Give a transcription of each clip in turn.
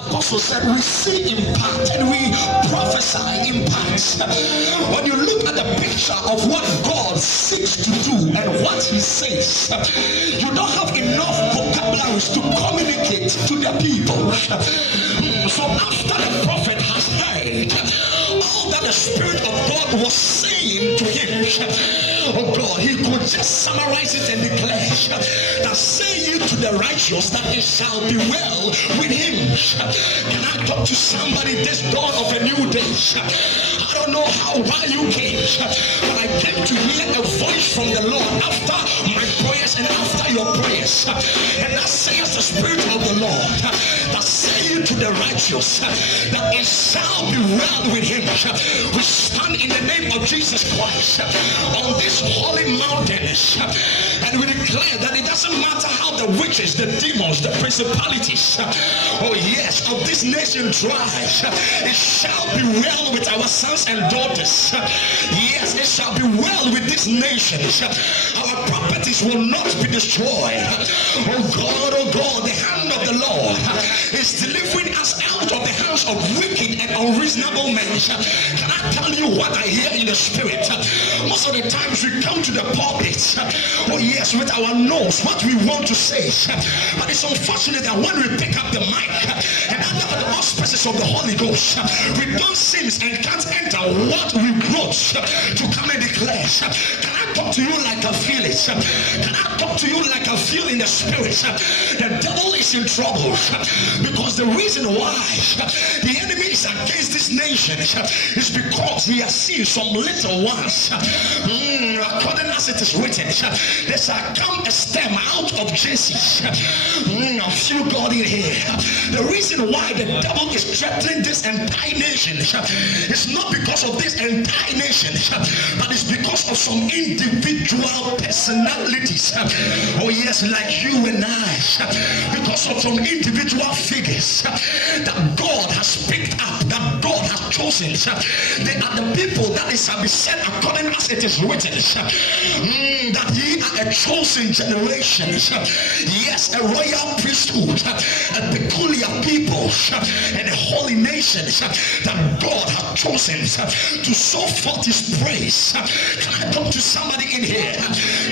Apostle said we see in part and we prophesy in parts. When you look at the picture of what God seeks to do and what he says, you don't have enough vocabularies to communicate to the people. So after the prophet has heard all that the Spirit of God was saying to him, oh God, he could just summarize it and declare that say you to the righteous that it shall be well with him. Can I talk to somebody this dawn of a new day? I don't know why you came, but I came to hear a voice from the Lord after my prayers and after your prayers. And that says the Spirit of the Lord that say you to the righteous that it shall be well with him. We stand in the name of Jesus Christ on this holy mountain and we declare that it doesn't matter how the witches, the demons, the principalities, oh yes, of this nation tries, it shall be well with our sons and daughters. Yes, it shall be well with this nation. Our properties will not be destroyed. Oh God, the hand of the Lord is delivering us out of the hands of wicked and unreasonable men. Can I tell you what I hear in the spirit? Most of the times we come to the pulpit, oh yes, with our nose, what we want to say. But it's unfortunate that when we pick up the mic and under the auspices of the Holy Ghost, we don't seem and can't enter what we wrote to come and declare. Can I talk to you like I feel it? Can I talk to you like I feel in the spirit? The devil is in trouble because the reason why the enemy is against this nation is because he has seen some little ones. According as it is written, there shall come a stem out of Jesse. I feel God in here. The reason why the devil is threatening this entire nation is not because of this entire nation, but it's because of some individual personalities. Oh yes, like you and I, because of some individual figures that God has picked up, that God has chosen. They are the people that it shall be said according as it is written, that ye are a chosen generation, yes, a royal priesthood, a peculiar people, and a holy nation that God has chosen to show forth his praise. Can I talk to somebody in here?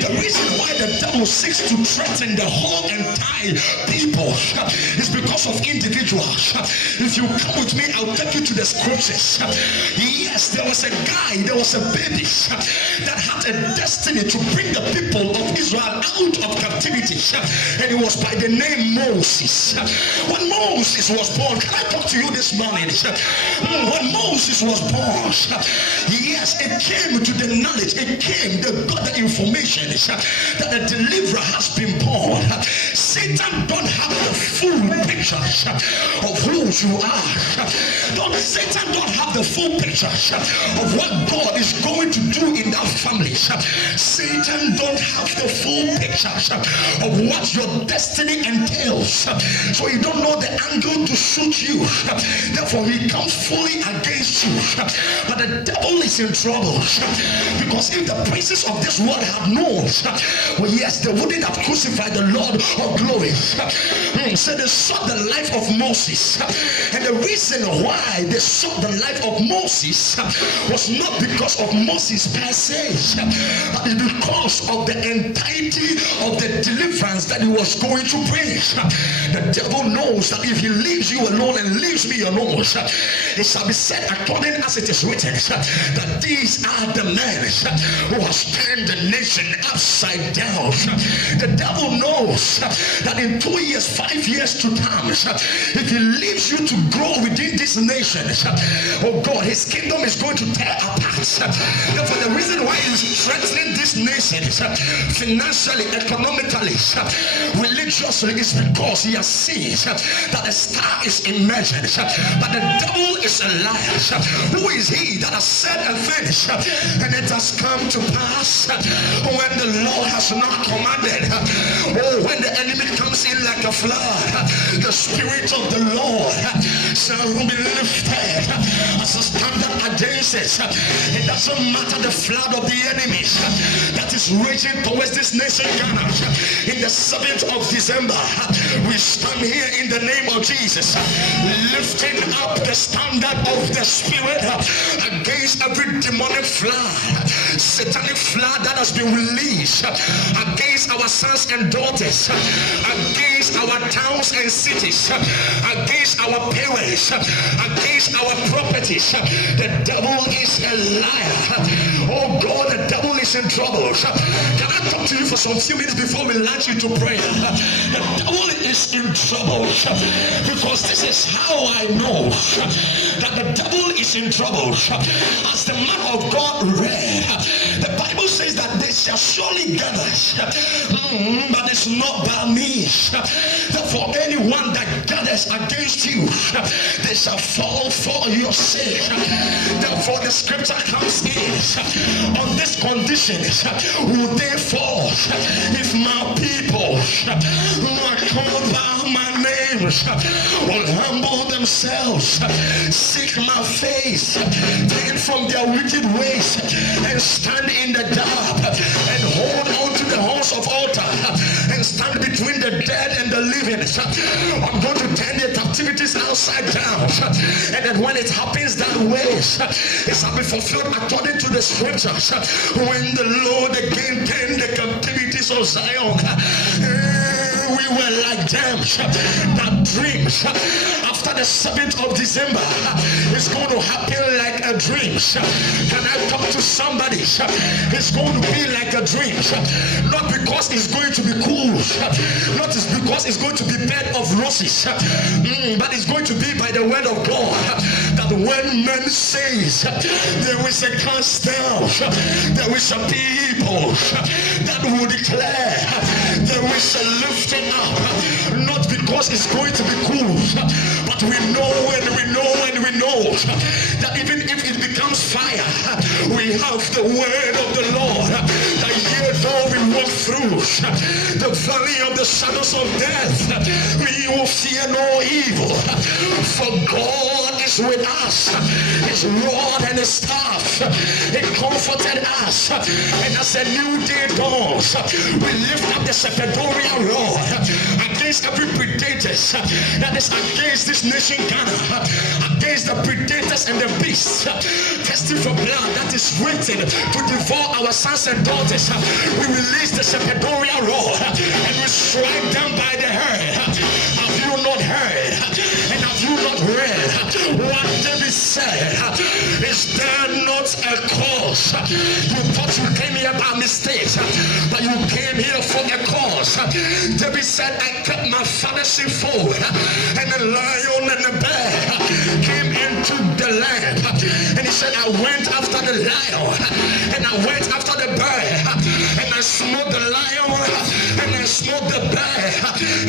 The reason why the devil seeks to threaten the whole entire people is because of individuals. If you come with me, I'll take you to the scriptures. Yes, there was a guy, there was a baby that had a destiny to bring the people of Israel out of captivity, and it was by the name Moses. When Moses was born, can I talk to you this morning? When Moses was born, yes, it came to the knowledge, it came, they got the information that the deliverer has been born. Satan don't have the full picture of who you are. Satan don't have the full picture of what God is going to do in that family. Satan don't have the full picture of what your destiny entails. So you don't know the angle to shoot you. Therefore he comes fully against you. But the devil is in trouble because if the princes of this world had known, well yes, they wouldn't have crucified the Lord of glory. So they sought the life of Moses, and the reason why they sought the life of Moses was not because of Moses per se, but because of the entirety of the deliverance that he was going to bring. The devil knows that if he leaves you alone and leaves me alone, it shall be said according as it is written that these are the men who have turned the nation upside down. The devil knows that in 2 years, 5 years to come, if he leaves you to grow within this nation, oh God, his kingdom is going to tear apart. Therefore, the reason why he's threatening this nation financially, economically, religiously is because he has seen that the star is emerging. But the devil is a liar. Who is he that has said and finished, and it has come to pass when the Lord has not commanded? Oh, when the enemy comes in like a flood, the Spirit of the Lord shall be lifted as a standard against it. It doesn't matter the flood of the enemies that is raging towards this nation Ghana. In the 7th of December, we stand here in the name of Jesus, lifting up the standard of the Spirit against every demonic flood, satanic flood that has been released against our sons and daughters, against our towns and cities, against our parents, against our properties. The devil is a liar. Oh God, the devil is in trouble. Can I talk to you for some few minutes before we launch into prayer? The devil is in trouble, because this is how I know that the devil is in trouble. As the man of God read, the Bible says that they shall surely gather, but it's not by me. Therefore, anyone that gathers against you, they shall fall for your sake. Therefore, the scripture comes in. On this condition will they fall if my people who are called by my name will humble themselves, seek my face, turn from their wicked ways, and stand in the gap, and hold on to the horns of altar, and stand between the dead and the living. I'm going to turn the captivities outside down, and then when it happens that way, it shall be fulfilled according to the scriptures. When the Lord again turned the captivities of Zion, we were like them that dreams. After the 7th of December, it's going to happen like a dream. Can I talk to somebody? It's going to be like a dream, not because it's going to be cool, not because it's going to be bed of roses, but it's going to be by the word of God, that when men says there is a cast down, there is a people that will declare there is a lifting up, not because it's going to be cool, but we know that even if it becomes fire, we have the word of the Lord, that yet though we walk through the valley of the shadows of death, we will fear no evil, for God is with us. His rod and his staff, it comforted us. And as a new day dawns, we lift up the sacerdotal rod against every predators that is against this nation Ghana, against the predators and the beasts testing for blood that is waiting to devour our sons and daughters. We release the sacerdotal rod and we strike them by the head. Have you not heard? And have you not read what David said? Is there not a cause? You thought you came here by mistake, but you came here for a cause. David said, I kept my father's sheepfold, and the lion and the bear came into the land. And he said, I went after the lion, and I went after the bear, and I smote the lion, and I smote the bear,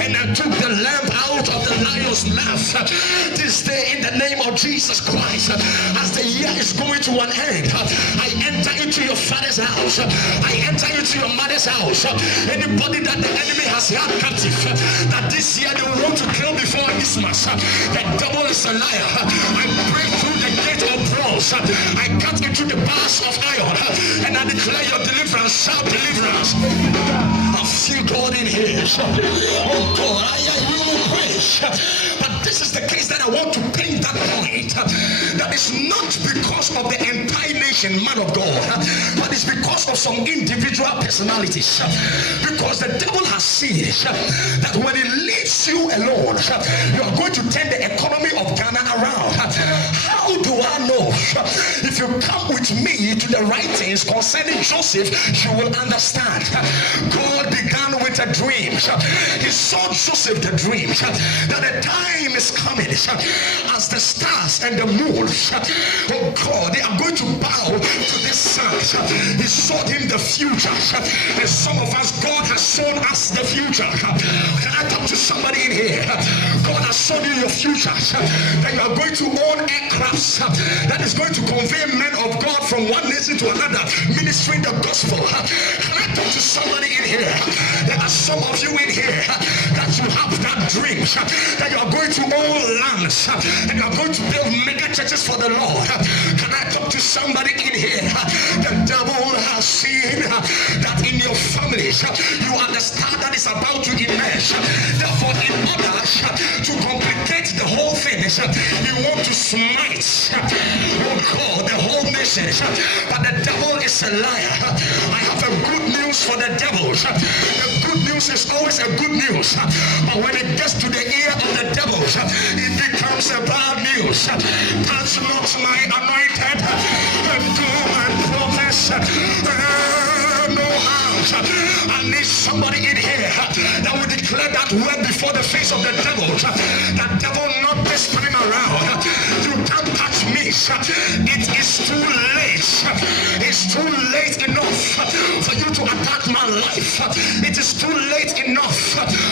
and I took the lamb out of the lion's mouth. This day, in the name of Jesus Christ, as the year is going to an end, I enter into your father's house, I enter into your mother's house. Anybody that the enemy has held captive, that this year they want to kill before Christmas, the devil is a liar. I break through the gate of bronze, I cut into the bars of iron, and I declare your deliverance. Shout deliverance. I feel God in here. Oh God, I will praise. But this is the case that I want to paint that point. That is not because of the entire nation, man of God, but it's because of some individual personalities. Because the devil has seen that when he leaves you alone, you are going to turn the economy of Ghana around. How do I know? If you come with me to the writings concerning Joseph, you will understand. God began with a dream. He saw Joseph the dream, that the time is coming as the stars and the moon, oh God, they are going to bow to this sun. He showed him the future, and some of us, God has shown us the future. Can I talk to somebody in here? God has shown you your future, that you are going to own aircrafts that is going to convey men of God from one nation to another, ministering the gospel. Can I talk to somebody in here? There are some of you in here that you have that dream, that you are going to own lands and you are going to build mega churches for the Lord. Can I talk to somebody in here? The devil has seen that in your families you are the star that is about to emerge. Therefore, in order to complicate the whole thing, you want to smite, oh God, the whole nation. But the devil is a liar. I have a good news for the devil. The good news is always a good news, but when it gets to the ear of the devil, it becomes a bad news. Touch not my anointed and do and promise no harm. I need somebody in here that will declare that word before the face of the devil. The devil, not this time around. You can't touch me. It is too late. It's too late enough for you to attack my life. It is too late enough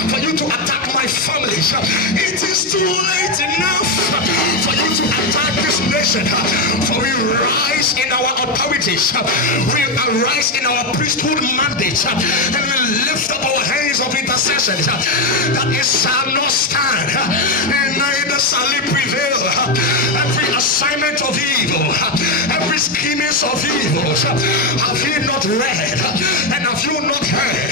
for you to attack my family. It is too late enough for you to attack this nation. For we rise in our authorities. We arise in our priesthood mandate. And we lift up our hands of intercession. That it shall not stand. And neither shall it prevail. Every assignment of evil, every scheming of evil, have you not read? And have you not heard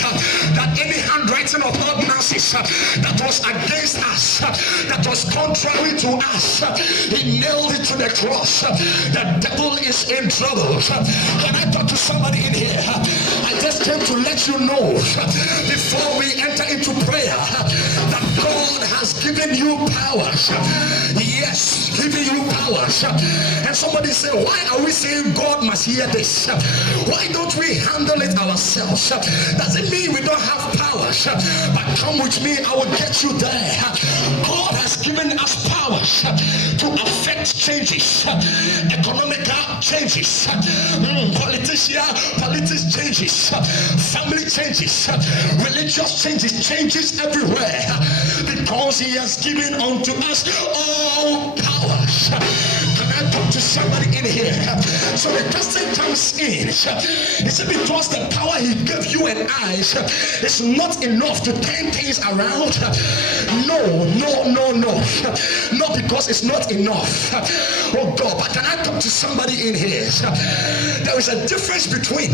that any handwriting of ordinances that was against us, that was contrary to us, he nailed it to the cross? The devil is in trouble. Can I talk to somebody in here? I just came to let you know before we enter into prayer that God has given you powers. Yes, giving you powers. And somebody say, why are we saying God must hear this? Why don't we handle it ourselves? Doesn't mean we don't have powers, but come with me, I will get you there. God has given us powers to affect changes, economical changes, politics changes, family changes, religious changes everywhere, because he has given unto us all powers. Can I talk to somebody in here? So the question comes in, is it because the power he gave you and I is not enough to turn things around? No. Not because it's not enough. Oh God, but can I talk to somebody in here? There is a difference between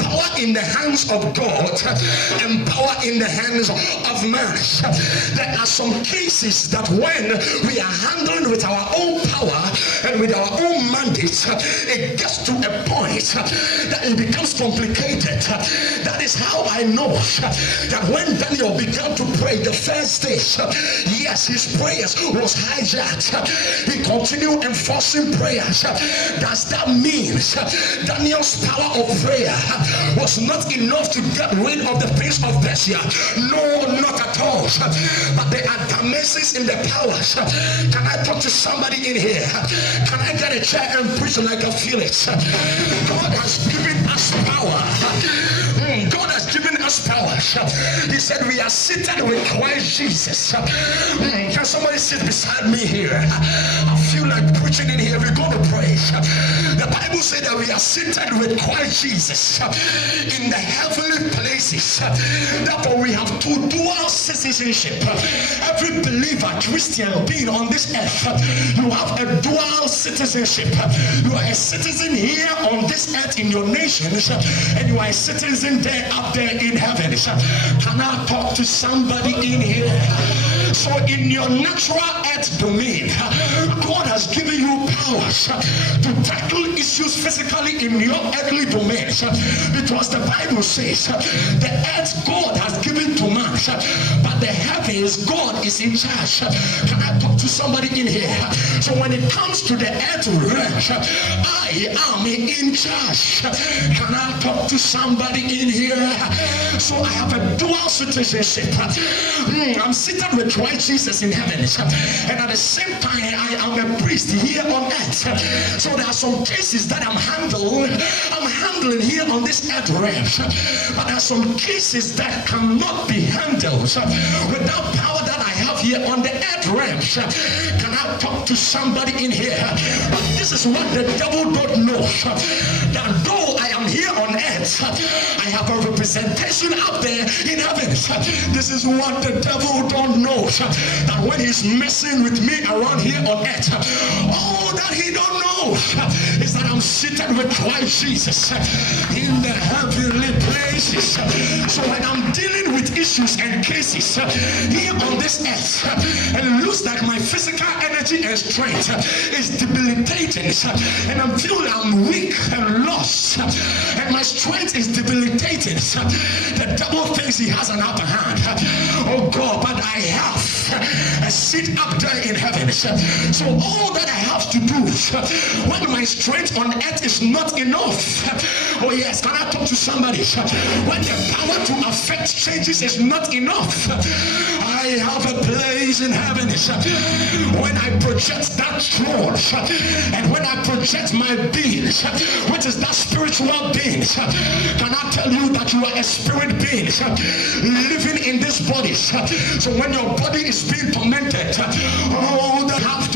power in the hands of God and power in the hands of man. There are some cases that when we are handling with our own power and with our own mandate, it gets to a point that it becomes complicated. That is how I know that when Daniel began to pray the first day, yes, his prayers was hijacked. He continued enforcing prayers. Does that mean Daniel's power of prayer was not enough to get rid of the prince of Persia? No, not at all. But there are damages in the powers. Can I talk to somebody in here? Can I get a chair and preach like I feel it? God has given us power. God has given us power. He said we are seated with Christ Jesus. Can somebody sit beside me here? I feel like preaching in here. We're going to pray. The Bible said that we are seated with Christ Jesus in the heavenly places. Therefore we have two dual citizenship. Every believer, Christian being on this earth, you have a dual citizenship. You are a citizen here on this earth in your nations, and you are a citizen there up there in heaven. Can I talk to somebody in here? So in your natural earth domain, God has given you powers to tackle issues physically in your earthly domain, because the Bible says the earth God has given to man, but the heavens God is in charge. Can I talk to somebody in here? So when it comes to the earth realm, I am in charge. Can I talk to somebody in here? So I have a dual citizenship. I'm seated with Christ Jesus in heaven, and at the same time I am a priest here on earth. So there are some cases that I'm handling here on this earth realm, but there are some cases that cannot be handled without power that I have here on the earth realm. Can I talk to somebody in here? But this is what the devil don't know, that though I am here on earth, earth. I have a representation out there in heaven. This is what the devil don't know, that when he's messing with me around here on earth, all that he don't know is that I'm seated with Christ Jesus in the heavenly places. So when I'm dealing with issues and cases here on this earth, and it looks like my physical energy and strength is debilitating, and I'm feeling I'm weak and lost, and my strength is debilitating, the devil thinks he has an upper hand. Oh God, but I have a seat up there in heaven. So all that I have to do when my strength on earth is not enough, oh yes, can I talk to somebody? When the power to affect changes is not enough, I have a place in heaven. When I project that throne, and when I project my being, which is that spiritual being, can I tell you that you are a spirit being living in this body? So when your body is being tormented, all that have to